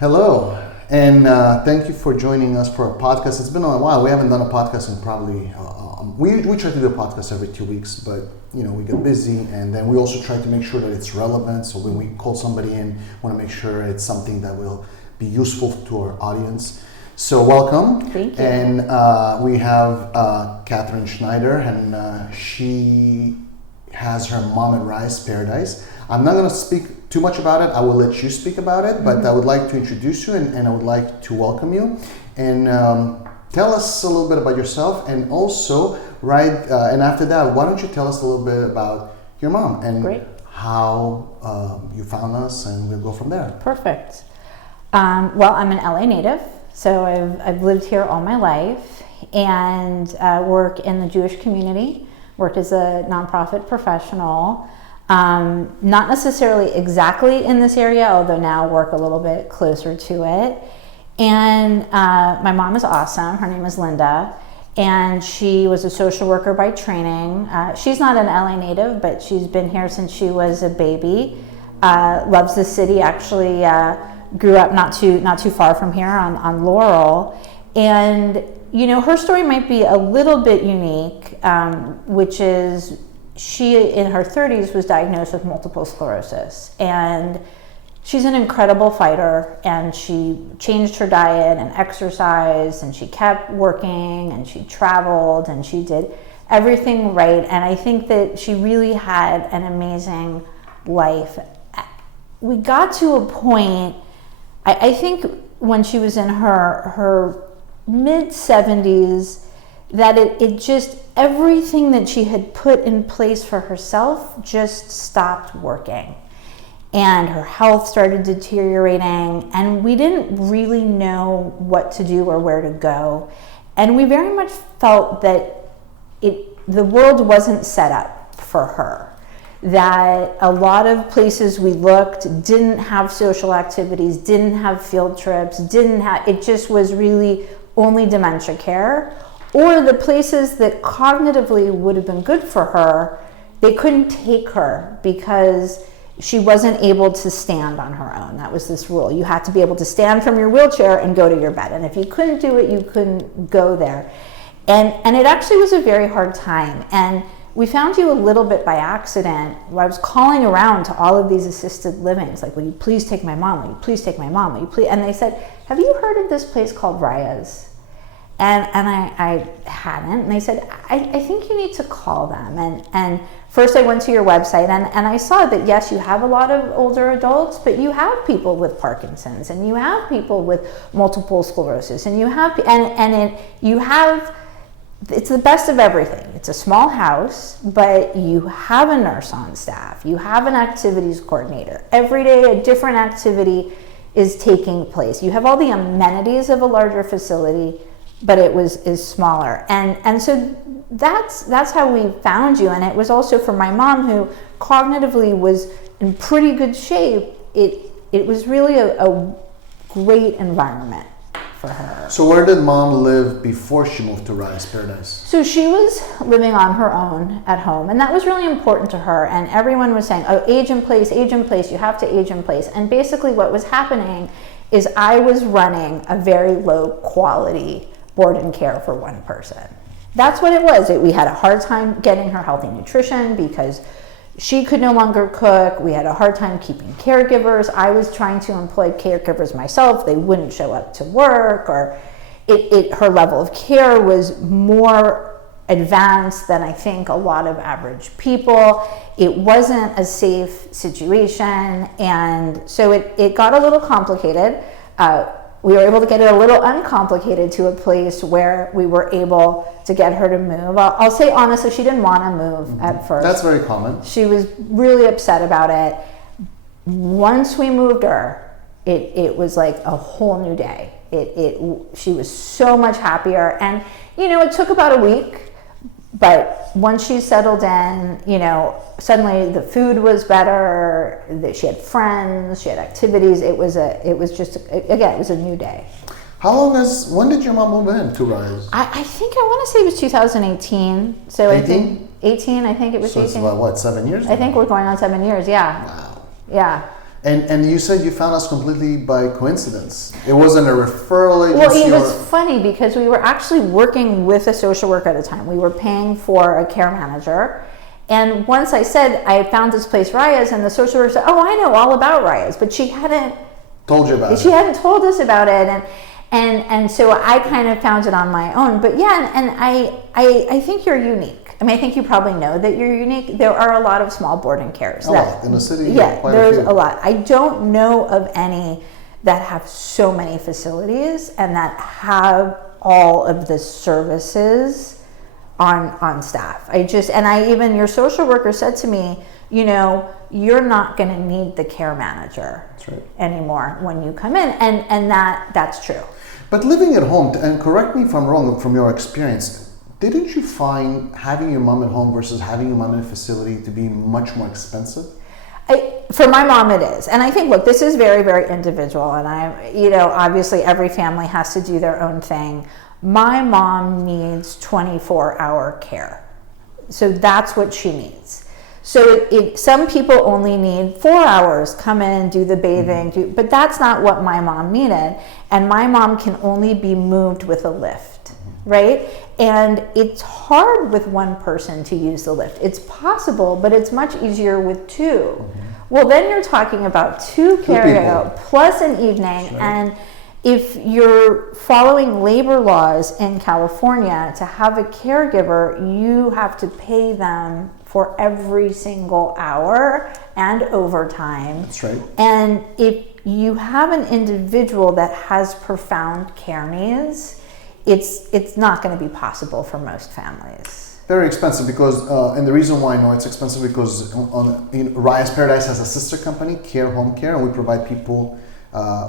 Hello, and thank you for joining us for a podcast. It's been a while. We haven't done a podcast in probably. We try to do a podcast every 2 weeks, but we get busy, and then we also try to make sure that it's relevant. So when we call somebody in, we want to make sure it's something that will be useful to our audience. So welcome. Thank you. And we have Catherine Schneider, and she has her mom at RAYA'S Paradise. I'm not going to speak too much about it. I will let you speak about it, but I would like to introduce you and I would like to welcome you. And tell us a little bit about yourself, and also, and after that, why don't you tell us a little bit about your mom and Great. how you found us, and we'll go from there. Perfect. Well, I'm an LA native, so I've lived here all my life and work in the Jewish community, worked as a nonprofit professional. Not necessarily exactly in this area, although now work a little bit closer to it. And my mom is awesome. Her name is Linda, and she was a social worker by training. She's not an LA native, but she's been here since she was a baby. Loves the city. Actually, grew up not too far from here on Laurel. And her story might be a little bit unique, which is she, in her 30s, was diagnosed with multiple sclerosis. And she's an incredible fighter, and she changed her diet and exercise, and she kept working, and she traveled, and she did everything right. And I think that she really had an amazing life. We got to a point, I think when she was in her mid-70s, that it just, everything that she had put in place for herself just stopped working. And her health started deteriorating, and we didn't really know what to do or where to go. And we very much felt that the world wasn't set up for her. That a lot of places we looked didn't have social activities, didn't have field trips, it just was really only dementia care. Or the places that cognitively would have been good for her, they couldn't take her because she wasn't able to stand on her own. That was this rule. You had to be able to stand from your wheelchair and go to your bed. And if you couldn't do it, you couldn't go there. And it actually was a very hard time. And we found you a little bit by accident. I was calling around to all of these assisted livings, like, will you please take my mom? Will you please take my mom? Will you please? And they said, have you heard of this place called RAYA'S? And I hadn't, and they said, I think you need to call them. And first I went to your website, and I saw that, yes, you have a lot of older adults, but you have people with Parkinson's, and you have people with multiple sclerosis, and you have, it's the best of everything. It's a small house, but you have a nurse on staff. You have an activities coordinator. Every day a different activity is taking place. You have all the amenities of a larger facility, but it is smaller. And so that's how we found you. And it was also for my mom, who cognitively was in pretty good shape. It was really a great environment for her. So where did mom live before she moved to RAYA'S Paradise? So she was living on her own at home, and that was really important to her. And everyone was saying, oh, age in place, you have to age in place. And basically what was happening is I was running a very low quality board and care for one person. That's what it was. We had a hard time getting her healthy nutrition because she could no longer cook. We had a hard time keeping caregivers. I was trying to employ caregivers myself. They wouldn't show up to work, or her level of care was more advanced than I think a lot of average people. It wasn't a safe situation, and so it got a little complicated. We were able to get it a little uncomplicated to a place where we were able to get her to move. I'll say honestly, she didn't want to move at first. That's very common. She was really upset about it. Once we moved her, it was like a whole new day. She was so much happier. And, it took about a week. But once she settled in, suddenly the food was better. She had friends. She had activities. It was a new day. When did your mom move in to RAYA'S? I think I want to say it was 2018. So 18? I think 18. I think it was so 18. So it's about 7 years? I think we're going on 7 years. Yeah. Wow. Yeah. And you said you found us completely by coincidence. It wasn't a referral Well, agency. it was funny because we were actually working with a social worker at the time. We were paying for a care manager. And once I said, I found this place, RAYA'S, and the social worker said, oh, I know all about RAYA'S, but she hadn't told you about it. She hadn't told us about it. And so I kind of found it on my own. But yeah, and I think you're unique. I mean, I think you probably know that you're unique. There are a lot of small boarding cares. A lot. In the city, yeah, quite there's a few. a lot. I don't know of any that have so many facilities and that have all of the services on staff. Even your social worker said to me, you know, you're not going to need the care manager anymore when you come in. And that's true. But living at home, and correct me if I'm wrong from your experience, didn't you find having your mom at home versus having your mom in a facility to be much more expensive? For my mom, it is. And I think, look, this is very, very individual. And obviously every family has to do their own thing. My mom needs 24-hour care. So that's what she needs. So some people only need 4 hours, come in, do the bathing, but that's not what my mom needed. And my mom can only be moved with a lift, right? And it's hard with one person to use the lift. It's possible, but it's much easier with two. Well, then you're talking about two caregivers plus an evening. And if you're following labor laws in California, to have a caregiver, you have to pay them for every single hour and overtime. That's right. And if you have an individual that has profound care needs, it's not going to be possible for most families. Very expensive because, and the reason why I know it's expensive because RAYA'S Paradise has a sister company, Care Home Care, and we provide people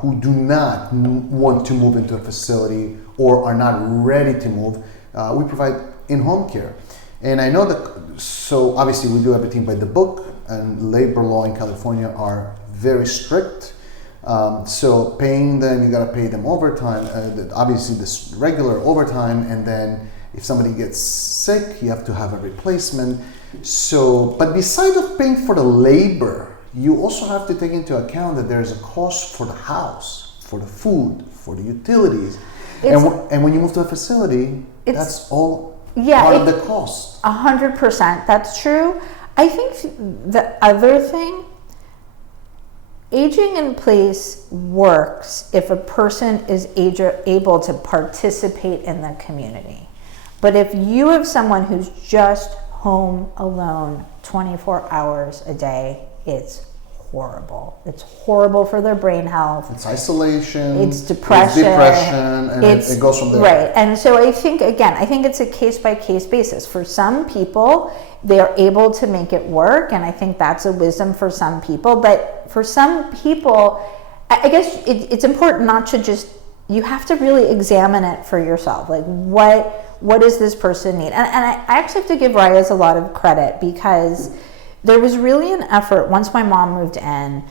who do not want to move into a facility or are not ready to move. We provide in-home care. And I know that, so obviously we do everything by the book, and labor law in California are very strict. So paying them, you gotta pay them overtime, obviously this regular overtime, and then if somebody gets sick, you have to have a replacement. So, but besides of paying for the labor, you also have to take into account that there's a cost for the house, for the food, for the utilities. And when you move to a facility, that's all part of the cost. 100%, that's true. I think the other thing, aging in place works if a person is able to participate in the community. But if you have someone who's just home alone 24 hours a day, it's horrible. It's horrible for their brain health. It's isolation. It's depression. And it goes from there. Right. And so I think it's a case-by-case basis. For some people, they're able to make it work, and I think that's a wisdom for some people. But for some people, I guess it's important not to just, you have to really examine it for yourself. Like, what does this person need? And I actually have to give RAYA'S a lot of credit, because there was really an effort once my mom moved in,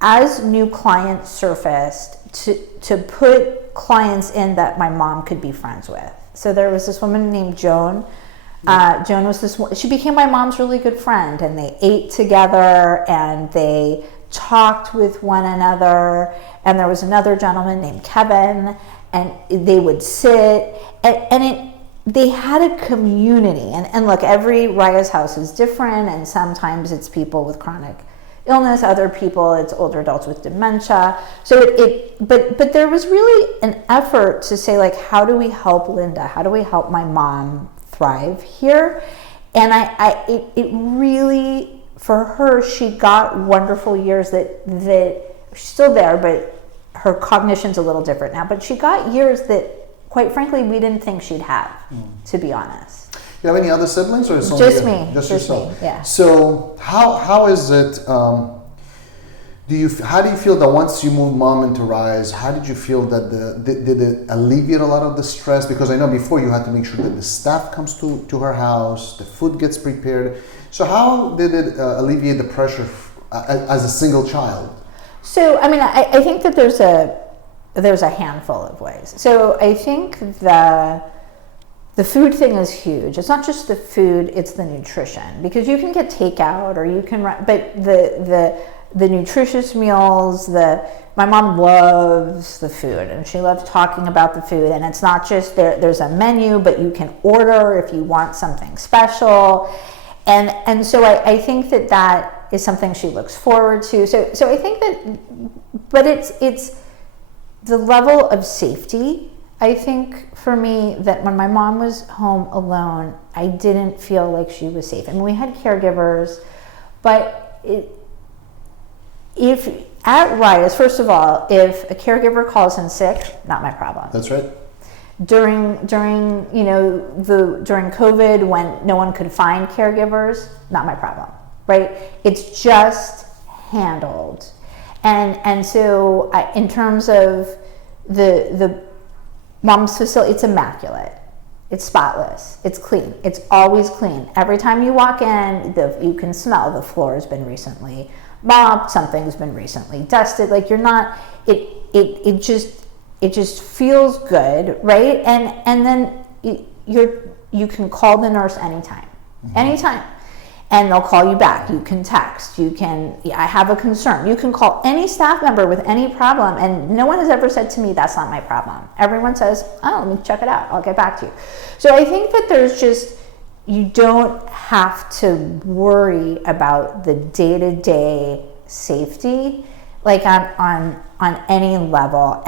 as new clients surfaced, to put clients in that my mom could be friends with. So there was this woman named Joan. Joan was she became my mom's really good friend, and they ate together and they talked with one another. And there was another gentleman named Kevin, and they would sit they had a community. And look, every RAYA'S house is different, and sometimes it's people with chronic illness, other people it's older adults with dementia. So but there was really an effort to say, like, how do we help Linda? How do we help my mom thrive here? And it really, for her, she got wonderful years that she's still there, but her cognition's a little different now. But she got years that, quite frankly, we didn't think she'd have, to be honest. You have any other siblings, or is it just only me? Just yourself? Me, yeah. So how is it? How do you feel that once you moved mom into RAYA'S, how did you feel that did it alleviate a lot of the stress? Because I know before you had to make sure that the staff comes to her house, the food gets prepared. So how did it alleviate the pressure as a single child? So I mean, I think that there's a handful of ways. So I think the food thing is huge. It's not just the food, it's the nutrition, because you can get takeout or you can run, but the nutritious meals, my mom loves the food, and she loves talking about the food, and it's not just there's a menu, but you can order if you want something special. And so I think that is something she looks forward to. So I think that, but it's the level of safety. I think for me that when my mom was home alone, I didn't feel like she was safe. I mean, we had caregivers, but if at RAYA'S, first of all, if a caregiver calls in sick, not my problem. That's right. During during COVID, when no one could find caregivers, not my problem, right? It's just handled, and so in terms of the mom's facility, it's immaculate. It's spotless. It's clean. It's always clean. Every time you walk in, you can smell the floor has been recently mopped, something's been recently dusted. Like you're not. It just feels good, right? And then you can call the nurse anytime, anytime, and they'll call you back. You can text. I have a concern. You can call any staff member with any problem, and no one has ever said to me, that's not my problem. Everyone says, oh, let me check it out. I'll get back to you. So I think that you don't have to worry about the day-to-day safety, like on any level.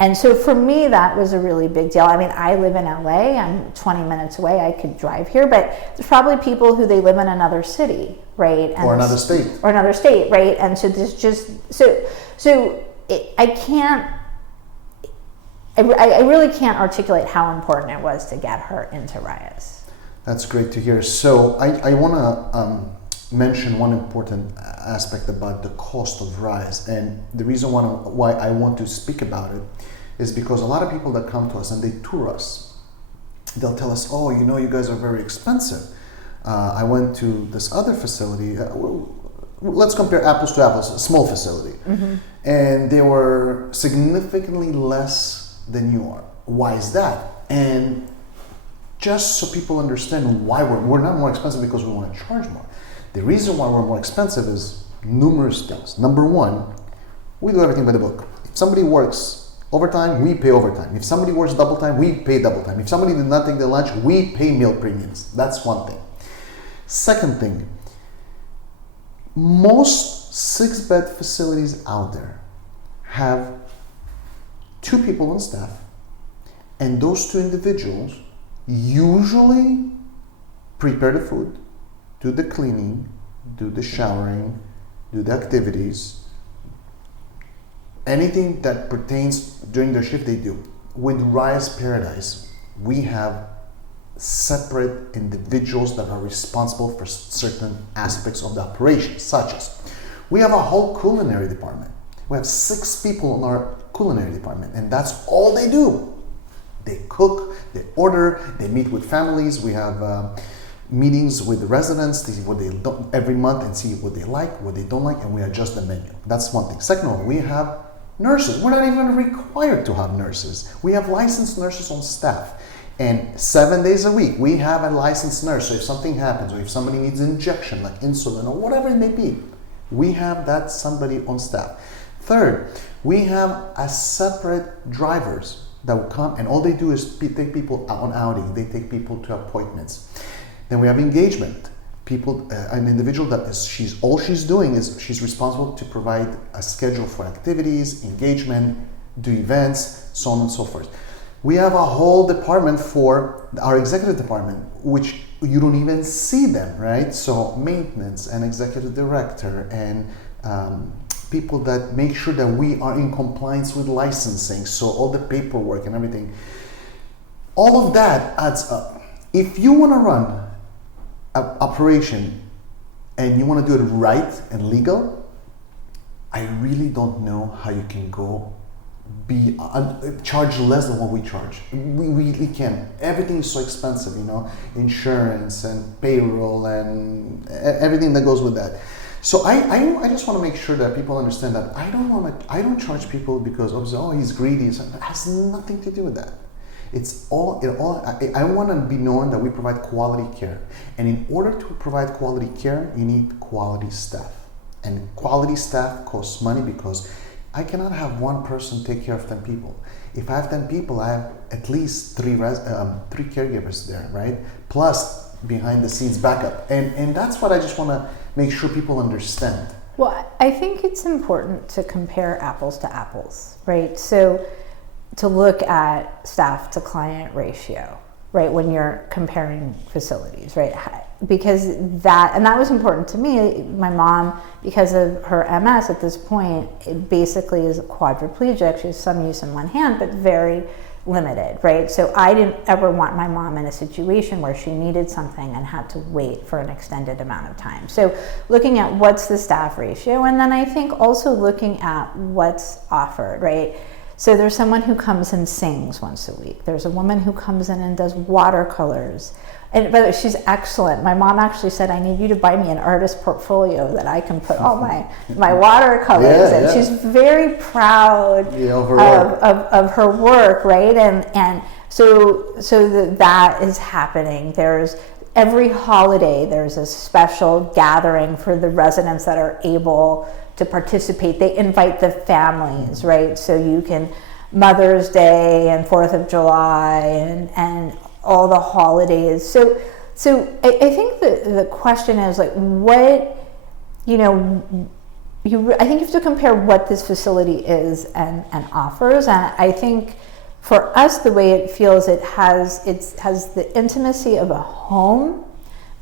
And so for me, that was a really big deal. I mean, I live in LA. I'm 20 minutes away. I could drive here, but there's probably people who they live in another city, right? And or another state. Or another state, right? And so there's just I really can't articulate how important it was to get her into RAYA'S. That's great to hear. So I want to mention one important aspect about the cost of RAYA'S, and the reason why I want to speak about it is because a lot of people that come to us and they tour us, they'll tell us, oh, you guys are very expensive. I went to this other facility. Let's compare apples to apples, a small facility. Mm-hmm. And they were significantly less than you are. Why is that? And just so people understand why we're not more expensive because we want to charge more. The reason why we're more expensive is numerous things. Number one, we do everything by the book. If somebody works overtime, we pay overtime. If somebody works double time, we pay double time. If somebody did not take their lunch, we pay meal premiums. That's one thing. Second thing, most 6-bed facilities out there have 2 people on staff, and those 2 individuals usually prepare the food, do the cleaning, do the showering, do the activities, anything that pertains during their shift they do. With RAYA'S Paradise, we have separate individuals that are responsible for certain aspects of the operation, such as we have a whole culinary department. We have 6 people in our culinary department, and that's all they do. They cook, they order, they meet with families. We have meetings with the residents to see what they don't every month and see what they like, what they don't like, and we adjust the menu. That's one thing. Second one, we have nurses. We're not even required to have nurses. We have licensed nurses on staff. And 7 days a week, we have a licensed nurse. So if something happens, or if somebody needs an injection, like insulin, or whatever it may be, we have that somebody on staff. Third, we have a separate drivers that will come, and all they do is take people on outing. They take people to appointments. Then we have engagement. People, an individual that is, she's doing is she's responsible to provide a schedule for activities, engagement, do events, so on and so forth. We have a whole department for our executive department, which you don't even see them, right? So maintenance and executive director and people that make sure that we are in compliance with licensing, so all the paperwork and everything. All of that adds up. If you want to run an operation and you want to do it right and legal, I really don't know how you can go charge less than what we charge. We really can. Everything is so expensive, insurance and payroll and everything that goes with that. So I just want to make sure that people understand that I don't charge people because he's greedy. It has nothing to do with that. I want to be known that we provide quality care, and in order to provide quality care, you need quality staff. And quality staff costs money because I cannot have one person take care of 10 people. If I have 10 people, I have at least three caregivers there, right? Plus behind the scenes backup. And that's what I just want to make sure people understand. Well, I think it's important to compare apples to apples, right? So to look at staff to client ratio, right, when you're comparing facilities, right? Because that was important to me. My mom, because of her MS at this point, it basically is quadriplegic. She has some use in one hand, but very limited, right? So I didn't ever want my mom in a situation where she needed something and had to wait for an extended amount of time. So looking at what's the staff ratio, and then I think also looking at what's offered, right? So there's someone who comes and sings once a week. There's a woman who comes in and does watercolors. And by the way, she's excellent. My mom actually said, I need you to buy me an artist portfolio that I can put all my watercolors in. She's very proud of her work, right? And so that is happening. There's every holiday, there's a special gathering for the residents that are able to participate. They invite the families, right? So you can, Mother's Day and 4th of July and all the holidays. So I think the question is like, what, I think you have to compare what this facility is and offers. And I think for us, the way it feels, it has the intimacy of a home,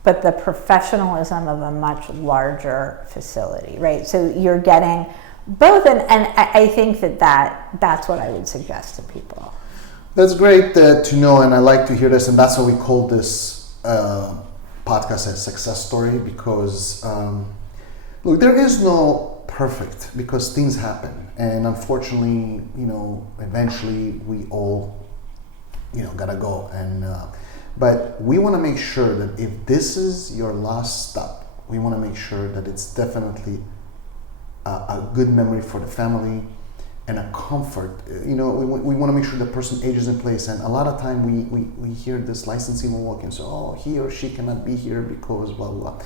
but the professionalism of a much larger facility, right? So you're getting both, and I think that's what I would suggest to people. That's great to know, and I like to hear this, and that's why we call this podcast a success story, because look, there is no perfect, because things happen, and unfortunately, eventually we all, gotta go, and but we want to make sure that if this is your last stop, we want to make sure that it's definitely a good memory for the family and a comfort. We want to make sure the person ages in place. And a lot of time we hear this licensing will walk in, so he or she cannot be here because blah blah.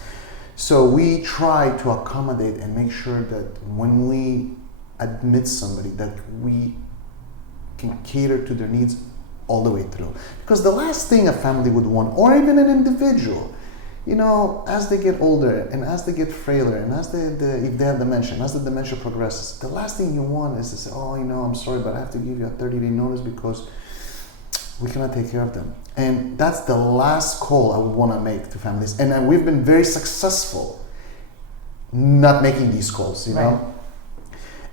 So we try to accommodate and make sure that when we admit somebody, that we can cater to their needs all the way through. Because the last thing a family would want, or even an individual, as they get older and as they get frailer and as if they have dementia, and as the dementia progresses, the last thing you want is to say, I'm sorry, but I have to give you a 30-day notice because we cannot take care of them. And that's the last call I would want to make to families. And we've been very successful not making these calls, Right.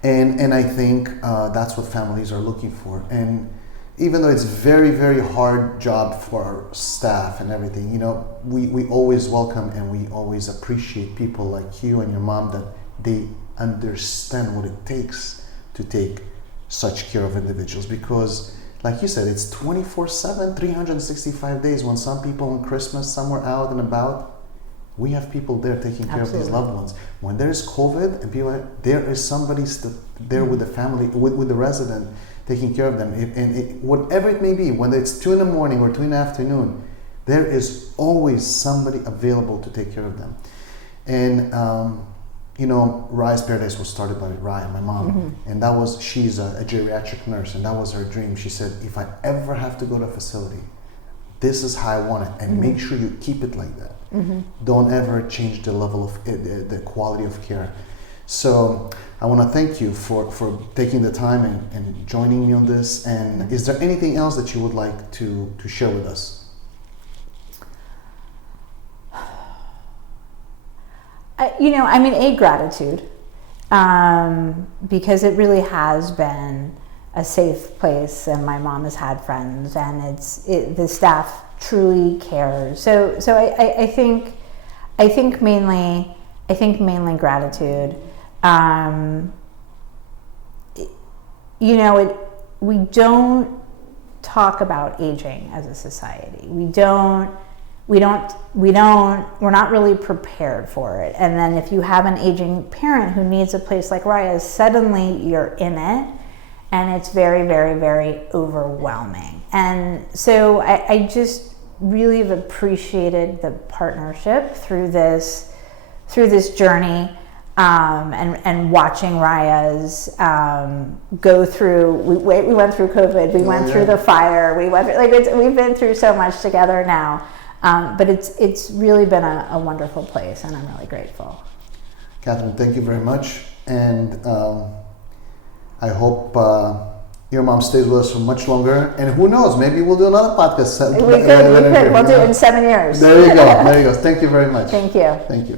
And I think that's what families are looking for. And even though it's very, very hard job for our staff and everything, we always welcome and we always appreciate people like you and your mom, that they understand what it takes to take such care of individuals. Because like you said, it's 24/7, 365 days. When some people on Christmas, somewhere out and about, we have people there taking care Absolutely. of these loved ones. When there is COVID and people, there is somebody there with the family, with the resident, taking care of them. Whatever it may be, whether it's 2 a.m. or 2 p.m, there is always somebody available to take care of them. And RAYA'S Paradise was started by Raya, my mom, and she's a geriatric nurse, and that was her dream. She said, if I ever have to go to a facility, this is how I want it, and make sure you keep it like that. Don't ever change the level of the quality of care. So I want to thank you for taking the time and joining me on this. And is there anything else that you would like to share with us? Gratitude, because it really has been a safe place, and my mom has had friends, and the staff truly cares. So I think mainly gratitude. We don't talk about aging as a society. We're not really prepared for it. And then if you have an aging parent who needs a place like RAYA'S, suddenly you're in it, and it's very, very, very overwhelming. And so I just really have appreciated the partnership through this journey. and watching Raya's go through. We went through COVID. We went through the fire. We went we've been through so much together now. But it's really been a wonderful place, and I'm really grateful. Catherine, thank you very much, and I hope your mom stays with us for much longer. And who knows, maybe we'll do another podcast. We could. We'll do it in 7 years. There you go. There you go. Thank you very much. Thank you. Thank you.